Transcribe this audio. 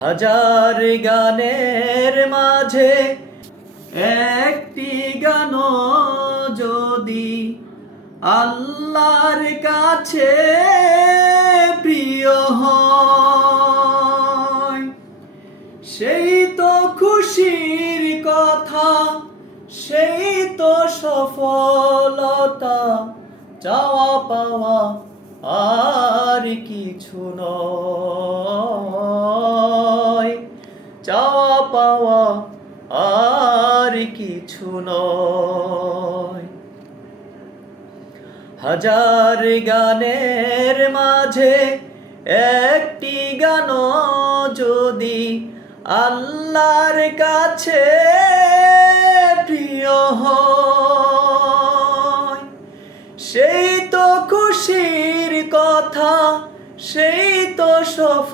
হাজার গানের মাঝে একটি গান যদি আল্লাহর কাছে প্রিয় হয়, সেই তো খুশির কথা, সেই তো সফলতা। চাওয়া পাওয়া আর কিছু নয়, চাওয়া পাওয়া আর কিছু নয়। হাজার গানের মাঝে একটি গান যদি আল্লাহর কাছে প্রিয় হয়, সেই তো খুশির কথা, সেই তো সফল।